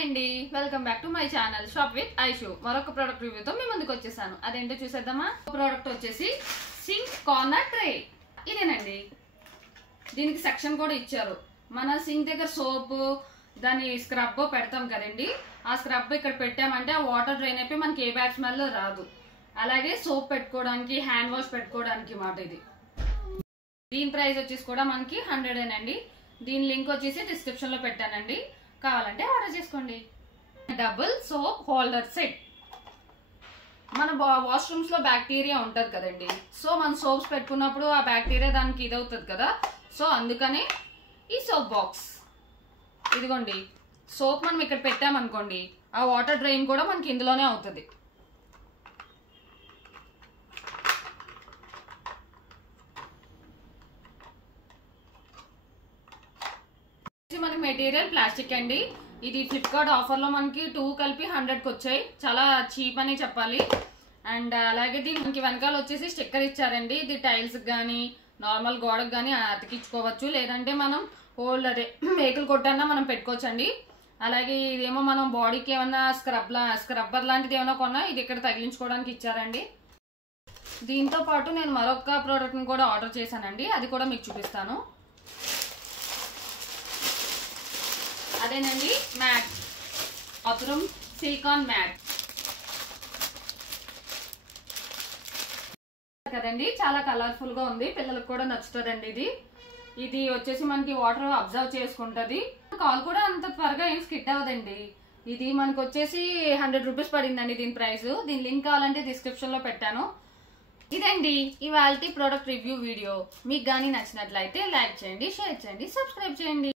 Hi అండి, welcome back to my channel shop with Aishu. మరొక product రివ్యూతో మీ ముందుకు వచ్చేసాను. అదేంటో చూసేద్దామా. ప్రోడక్ట్ వచ్చేసి సింక్ కార్నర్ ట్రే. ఇదేనండి, దీనికి సెక్షన్ కూడా ఇచ్చారు. మన సింక్ దగ్గర సోప్ దాని స్క్రబ్ పెడతాం కదండి, ఆ స్క్రబ్ ఇక్కడ పెట్టామంటే ఆ వాటర్ డ్రైన్ అయిపోయి మనకి ఏ బ్యాడ్ స్మెల్ రాదు. అలాగే సోప్ పెట్టుకోవడానికి, హ్యాండ్ వాష్ పెట్టుకోవడానికి మాట ఇది. దీని ప్రైస్ వచ్చేసి కూడా మనకి 100 అండి. దీని లింక్ వచ్చేసి డిస్క్రిప్షన్ లో పెట్టానండి, కావాలంటే ఆర్డర్ చేసుకోండి. Double soap holder set. మన వాష్రూమ్స్ లో బ్యాక్టీరియా ఉంటది కదండి, సో మనం సోప్స్ పెట్టుకున్నప్పుడు ఆ బ్యాక్టీరియా దానికి ఇదవుతుంది కదా, సో అందుకని ఈ సోప్ బాక్స్. ఇదిగోండి, సోప్ మనం ఇక్కడ పెట్టామనుకోండి, ఆ వాటర్ డ్రైన్ కూడా మనకి ఇందులోనే అవుతుంది. మనకి మెటీరియల్ ప్లాస్టిక్ అండి. ఇది ఫ్లిప్కార్ట్ ఆఫర్ లో మనకి 2 కలిపి 100కి వచ్చాయి. చాలా చీప్ అని చెప్పాలి. అండ్ అలాగే దీనికి వెనకాల వచ్చేసి స్టిక్కర్ ఇచ్చారండి. ఇది టైల్స్ కానీ నార్మల్ గోడకు కానీ అతికించుకోవచ్చు, లేదంటే మనం హోల్డర్ మేకులు కొట్టన్నా మనం పెట్టుకోవచ్చండి. అలాగే ఇదేమో మనం బాడీకి ఏమన్నా స్క్రబ్బర్ లాంటిది ఏమైనా కొన్నా ఇది ఇక్కడ తగిలించుకోవడానికి ఇచ్చారండి. దీంతో పాటు నేను మరొక ప్రోడక్ట్ని కూడా ఆర్డర్ చేశానండి, అది కూడా మీకు చూపిస్తాను. అదేనండి మ్యాట్, బాత్రూమ్ సిలికాన్ మ్యాట్ కదండి. చాలా కలర్ఫుల్ గా ఉంది, పిల్లలకు కూడా నచ్చుతుందండి. ఇది వచ్చేసి మనకి వాటర్ అబ్జర్వ్ చేసుకుంటది. కాల్ కూడా అంత త్వరగా ఏం స్కిట్ అవ్వదండి. ఇది మనకు వచ్చేసి 100 రూపీస్ పడిందండి దీని ప్రైస్. దీని లింక్ కావాలంటే డిస్క్రిప్షన్ లో పెట్టాను. ఇదండి ఇవాల్టి ప్రోడక్ట్ రివ్యూ వీడియో. మీకు కానీ నచ్చినట్లయితే లైక్ చేయండి, షేర్ చేయండి, సబ్స్క్రైబ్ చేయండి.